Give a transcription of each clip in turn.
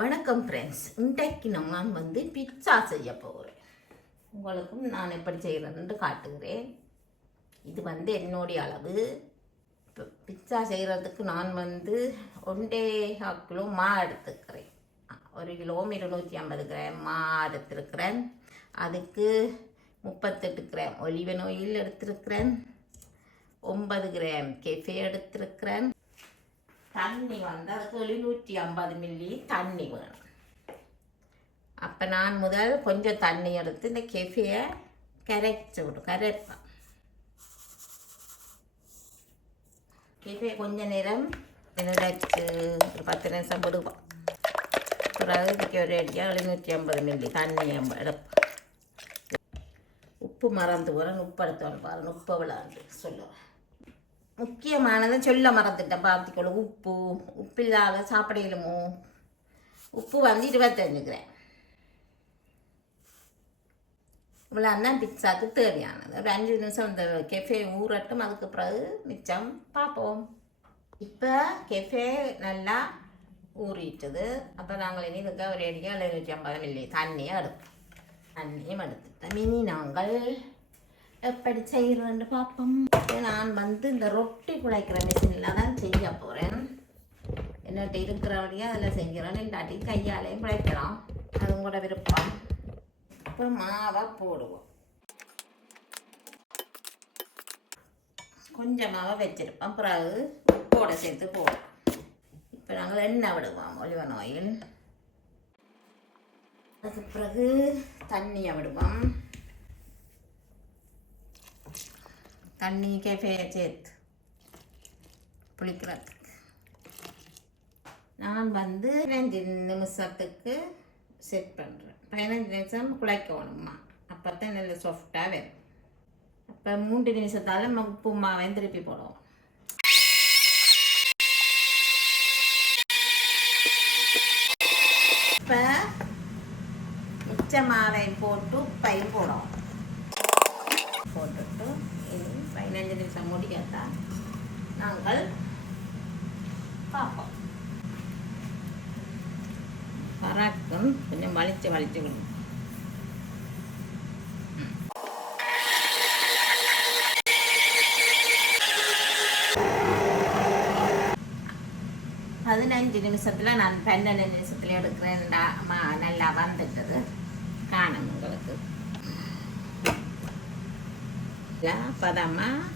வணக்கம் ஃப்ரெண்ட்ஸ், இன்றைக்கு நான் பிட்சா செய்ய போகிறேன். உங்களுக்கும் நான் எப்படி செய்கிறேன்னு காட்டுகிறேன். இது என்னுடைய அளவு. பிட்சா செய்கிறதுக்கு நான் 1.5 கிலோ மா எடுத்துக்கிறேன். 1 கிலோ 250 கிராம் மா எடுத்திருக்கிறேன். அதுக்கு 38 கிராம் ஒலிவன் ஆயில் எடுத்திருக்கிறேன். 9 கிராம் கெஃபே எடுத்திருக்கிறேன். தண்ணி அதுக்கு 150 மில்லி தண்ணி வேணும். அப்போ நான் முதல் கொஞ்சம் தண்ணி எடுத்து இந்த கெஃபையை கரைப்பேன். கெஃபையை கொஞ்சம் நேரம் நினைச்சு ஒரு 10 நிமிஷம் விடுவோம். பிறகு இதுக்கு ஒரு அடியாக 750 மில்லி தண்ணி எடுப்பேன். உப்பு மறந்து போகிறேன். உப்பு எடுத்தோன்னு பாருங்க. உப்பை விளாண்டு சொல்லுவேன். முக்கியமானதை சொல்ல மறந்துட்டேன். பார்த்துக்கொள்ள உப்பு இல்லாத சாப்பிடலுமோ. உப்பு 25 கிராம். இவ்வளோ தான் பிட்சாக்கு தேவையானது. ஒரு 5 நிமிஷம் இந்த கெஃபே ஊறட்டும். அதுக்கு பிறகு மிச்சம் பார்ப்போம். இப்போ கெஃபே நல்லா ஊறிட்டுது. அப்போ நாங்கள் இனி இதுக்கு ஒரு அடியாக 750 மில்லி தண்ணியும் எடுத்துட்டோம். இனி நாங்கள் எப்படி செய்கிறேன்னு பார்ப்போம். நான் இந்த ரொட்டி குழைக்கிற மிஷினில் தான் செய்ய போகிறேன். என்னட்டு இருக்கிறபடியாக அதில் செஞ்சிடறேன். இல்லாட்டி கையாலையும் குழைக்கலாம். அதுவும் கூட விருப்பம். இப்போ மாவை போடுவோம். கொஞ்சம் மாவை வச்சிருப்போம். பிறகு உப்போட சேர்த்து போடுவோம். இப்போ நாங்கள் எண்ணெய் விடுவோம். ஒலிவன் ஆயில். அதுக்கு பிறகு தண்ணியை விடுவோம். தண்ணி கெஃபேயை சேர்த்து புளிக்கிறதுக்கு நான் 15 நிமிஷத்துக்கு செட் பண்ணுறேன். 15 நிமிஷம் குழைக்கணும்மா. அப்போ தான் நல்ல சாஃப்டாக வரும். அப்போ 3 நிமிஷத்தால் உப்பு மாவை திருப்பி போடுவோம். இப்போ மிச்ச மாவை போட்டு உப்பையும் போடுவோம். போட்டுட்டு 15 நிமிஷம் முடியாதான் நாங்கள் பார்ப்போம். பராக்கும் கொஞ்சம் வலிச்சுக்கணும். பதினஞ்சு நிமிஷத்தில் நான் 12 நிமிஷத்துல எடுக்கிறேன். நல்லா வந்துட்டது காணும் உங்களுக்கு. பதமாக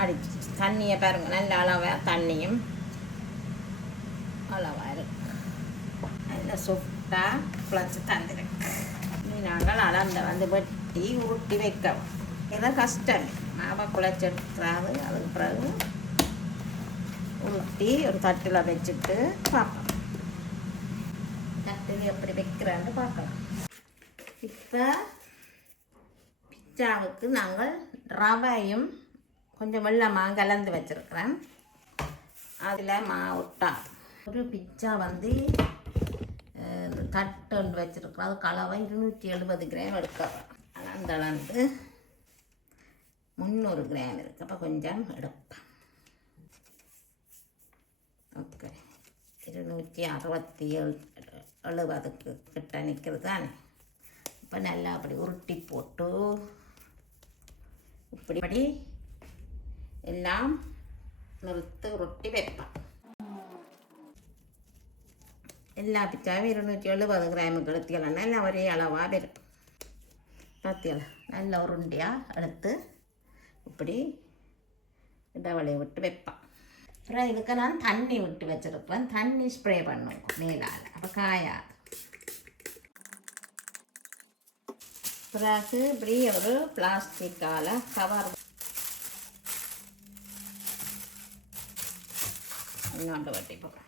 அடிச்சு தண்ணியை பாருங்க. நல்ல அளவாக தண்ணியும் அளவாக இருக்கு. அதில் சுட்டாக குழச்சி தந்துருக்கு. நாங்கள் அளந்த வெட்டி உருட்டி வைக்கவும். இதை கஷ்டம். மாவை குழச்சி எடுக்கிறாது. அதுக்கு பிறகு உருட்டி ஒரு தட்டில் வச்சுட்டு பார்ப்போம். தட்டில் எப்படி வைக்கிறான்னு பார்க்கலாம். இப்போ பிட்சாவுக்கு நாங்கள் ரவையும் கொஞ்சம் வெள்ளமாக கலந்து வச்சுருக்கிறேன். அதில் விட்டா ஒரு பிட்சா தட்டு வச்சுருக்கிறோம். அது கலவை 270 கிராம் எடுக்கிறோம். அளந்து 300 கிராம் இருக்குது. அப்போ கொஞ்சம் எடுப்பேன். ஓகே, 267 கிட்ட நிற்கிறது தானே. இப்போ நல்லா அப்படி உருட்டி போட்டு இப்படி எல்லாம் நிறுத்து உருட்டி வைப்பேன். எல்லா பிச்சாவும் 270 கிராமுக்கு எடுத்துக்கலாம். எல்லாம் ஒரே அளவாக வரும். பார்த்தியல நல்லா உருண்டியாக எடுத்து இப்படி இடவளையை விட்டு வைப்பேன். அப்புறம் இதுக்கு நான் தண்ணி விட்டு வச்சுருப்பேன். தண்ணி ஸ்ப்ரே பண்ணுவோம் மேலால். அப்போ காயாது. பிறகு இப்படி ஒரு பிளாஸ்டிக்கால் கவர் இன்னொன்று வட்டி போடுறோம்.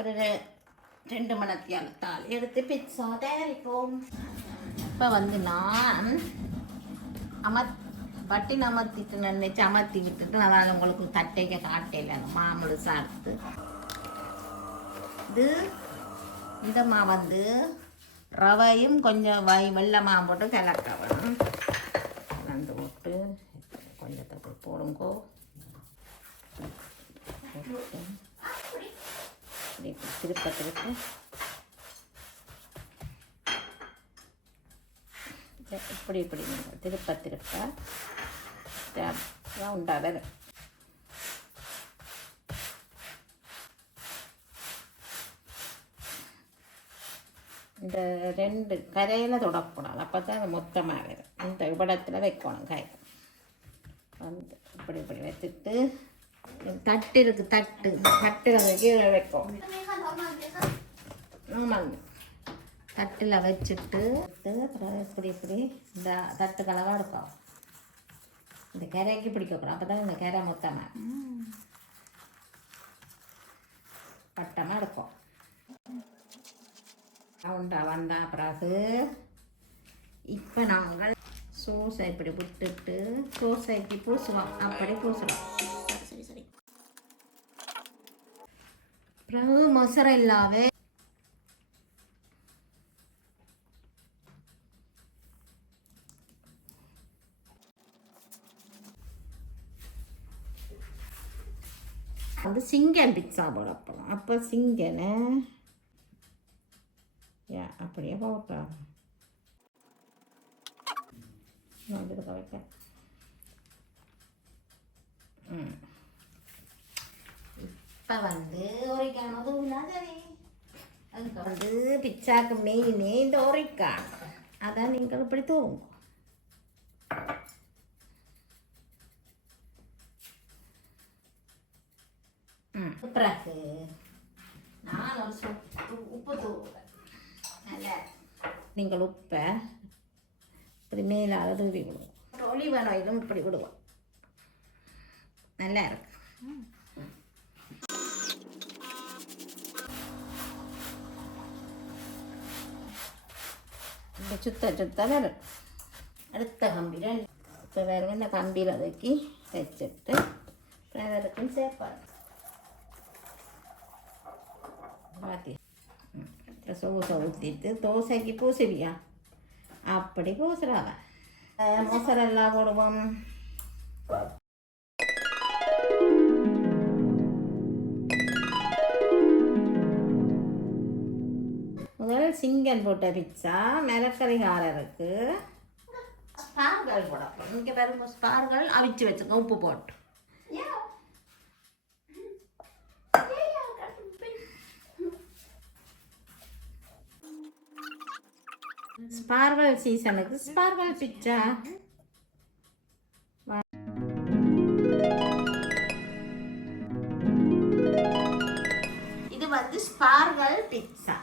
ஒரு 2 மணித்தால் எடுத்து பிட்சா தயாரிப்போம். இப்போ நான் வட்டி அமர்த்திட்டு நினைச்சு அமர்த்தி விட்டுட்டு அதாவது உங்களுக்கு தட்டைக்க காட்டையில் மாமூலு சார்த்து இது இந்த மா ரவையும் கொஞ்சம் வெள்ளமாக போட்டு கலக்க வேணும். கலந்து போட்டு கொஞ்சத்தை போடுங்கோ. இப்படி திருப்ப திருப்ப இப்படி இப்படி திருப்ப திருப்ப ரவுண்டாக வரும். இந்த 2 கரையில் தொடக்கூடாது, அப்போ தான் அது மொத்தமாக வரும். இந்த இடத்துல வைக்கணும் காய் வந்து இப்படி இப்படி வச்சுட்டு தட்டு இருக்குது, தட்டில் கீழே வைக்கும். ஆமாங்க, தட்டில் வச்சுட்டு அப்புறம் இப்படி இப்படி இந்த தட்டு கலவாக இருக்கும். இந்த கரைக்கு பிடிக்கக்கூடாது, அப்போ தான் இந்த கரை மொத்தமாக பட்டமாக இருக்கும். ரவுண்டா வந்தா பிறகு இப்போ நாங்கள் சோஸை இப்படி விட்டுட்டு சோஸைக்கு பூசுவோம். அப்படி பூசுவோம். பிறகு மொசரெல்லாவே வந்து சிங்கன் பிட்ஸா போட போகிறோம். அப்போ சிங்கனை அப்படியே போட்டோம். வைக்க இப்போ வந்து ஒரிக்கானது சரி, அதுக்கு வந்து பிச்சாக்கு மெயினே இந்த ஒரிக்கான். அதான் நீங்கள் இப்படி தூங்க. பிறகு நான் ஒரு உப்பு தூவுவேன். நல்லா நீங்கள் உப்பை இப்படி மேலாக தூவி விடுவோம். ஒலிவ் ஆயிலும் இப்படி விடுவோம். நல்லா இருக்கு. இந்த சுத்த வரும். அடுத்த கம்பியில் இப்போ வேறு இந்த கம்பியில் ஒதுக்கி வச்சுட்டு வேறுக்கும் சேர்ப்பாரு. பாத்தி சோசை ஊற்றிட்டு தோசைக்கு பூசுவியா அப்படி பூசுறாவ. மொசரெல்லாம் போடுவோம். முதல் சிங்கன் போட்ட பிட்சா மிளகறிகாரருக்கு ஸ்பார்கள் போடப்போம். இங்கே பாருங்க, ஸ்பார்கள் அவிச்சு வச்சுக்கோ உப்பு போட்டு. ஸ்பார்கல் சீசனுக்கு ஸ்பார்கல் பிட்சா. இது வந்து ஸ்பார்கல் பிட்சா.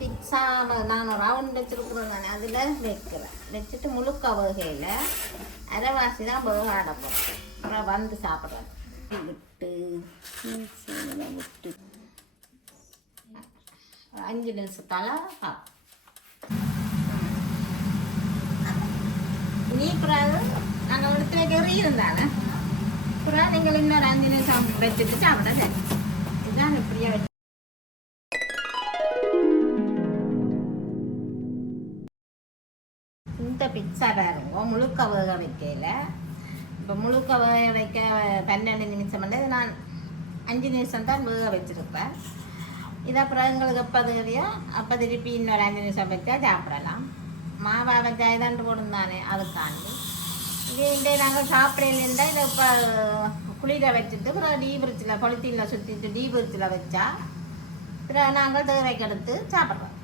பிட்சாவை நான் ரவுண்ட் வச்சுருக்குறேன். நான் அதில் வைக்கிறேன். வச்சுட்டு முழுக்க வகையில் அரைவாசி தான் வேகாட போகிறேன். அப்புறம் வந்து சாப்பிட்றேன். விட்டு விட்டு 5 நிமிஷத்தால் சாப்பிடும். இனி பிறகு நாங்கள் எடுத்து வைக்க இருந்தானே பிறகு நீங்கள் இன்னொரு 5 நிமிஷம் வச்சுட்டு சாப்பிட சரி. இதுதான் இப்படியே வச்சு இந்த பிட்சா பாருங்க முழுக்க வேக வைக்கல. இப்போ முழுக்க வேக வைக்க 12 நிமிஷம் பண்ணது. நான் 5 நிமிஷம் தான் வேக வச்சுருப்பேன். இதை அப்புறம் எங்களுக்கு எப்போ தேவையோ அப்போ திருப்பி இன்னொரு 5 நிமிஷம் வச்சா சாப்பிடலாம். மாவா வச்சா இதாண்டு போடும் தானே, அதுக்காண்டி இது இந்த நாங்கள் சாப்பிடலேருந்தா இதை இப்போ குளிர வச்சுட்டு அப்புறம் டீபிரிட்ஜில் பொலித்தீனில் சுற்றிட்டு டீபிரிட்ஜில் வச்சா அப்புறம் நாங்கள் தேவைக்கு எடுத்து சாப்பிட்றோம்.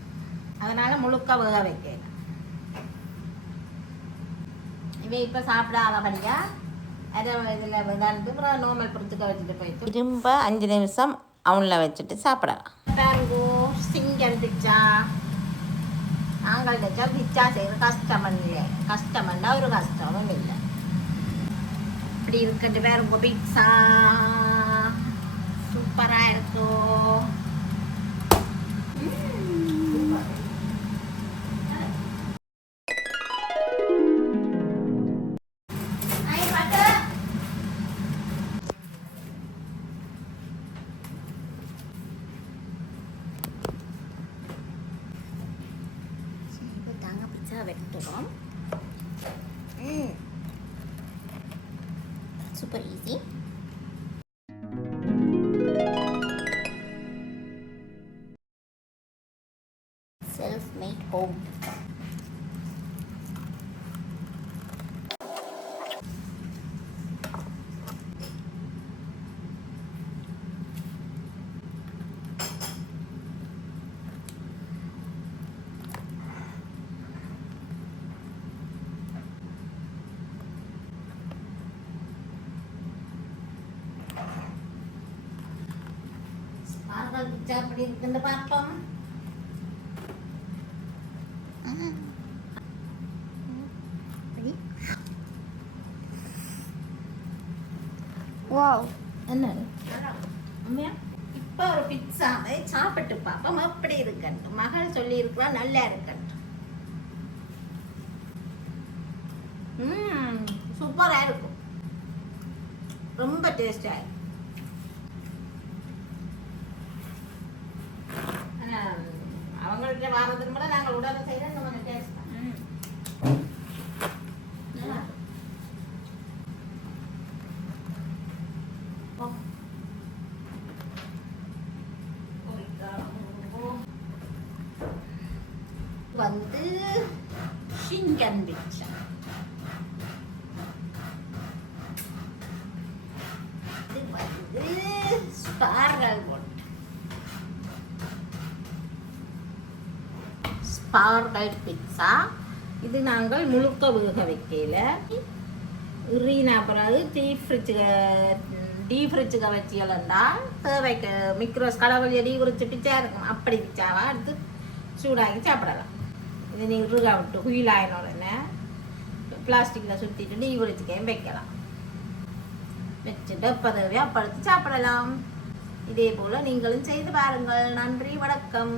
அதனால் முழுக்க வேக வைக்கல. இவை இப்போ சாப்பிடாதபடியாக அதை இதில் விதாண்டு அப்புறம் நார்மல் பொறுத்துக்க வச்சுட்டு போயிட்டு திரும்ப 5 நிமிஷம் அவனில் வச்சுட்டு சாப்பிடலாம். பாருங்கோ சிங்கன் பிட்சா. நாங்கள் வச்சா பிட்சா செய்கிற கஷ்டம் இல்லை. கஷ்டம்னா ஒரு கஷ்டமும் இல்லை. இப்படி இருக்கிறது பாருங்க பிட்சா சூப்பராக இருக்கும். வெட்டுறோம். Super easy. Made home. அப்படி இருக்குன்னு பார்ப்போம். வாவ், என்னது உண்மையா? இப்போ ஒரு பிட்சாவை சாப்பிட்டு பார்ப்போம் எப்படி இருக்கட்டும். மகள் சொல்லி இருக்கிறா நல்லா இருக்கட்டும். சூப்பராக இருக்கும், ரொம்ப டேஸ்டாக இருக்கும். அவங்கள்ட்ட வாரதுக்கு கூட நாங்கள் உடனே செய்யறோம். கொஞ்சம் டேஸ்ட் வந்து ஷிங்கன் பிச்சா. இது வந்து ஸ்பார்கல் போட்டு ஸ்பார்கல் பிட்சா. இது நாங்கள் முழுக்க வேக வைக்கல, இறீனா பிறகு டீப் ஃப்ரிட்ஜுக்கு வச்சியலண்டா தேவைக்கு மிக்ரோஸ் கடவுள் டீ குறிச்சு பிச்சா இருக்கும். அப்படி பிச்சாவா எடுத்து சூடாக்கி சாப்பிடலாம். இது நீங்கள் இருகா விட்டு குயிலாயின உடனே பிளாஸ்டிக்கில் சுற்றிட்டு டீ குறிச்சிக்கையும் வைக்கலாம். வச்சுட்டு அப்போ தேவையா அப்போ எடுத்து சாப்பிடலாம். இதே போல் நீங்களும் செய்து பாருங்கள். நன்றி, வணக்கம்.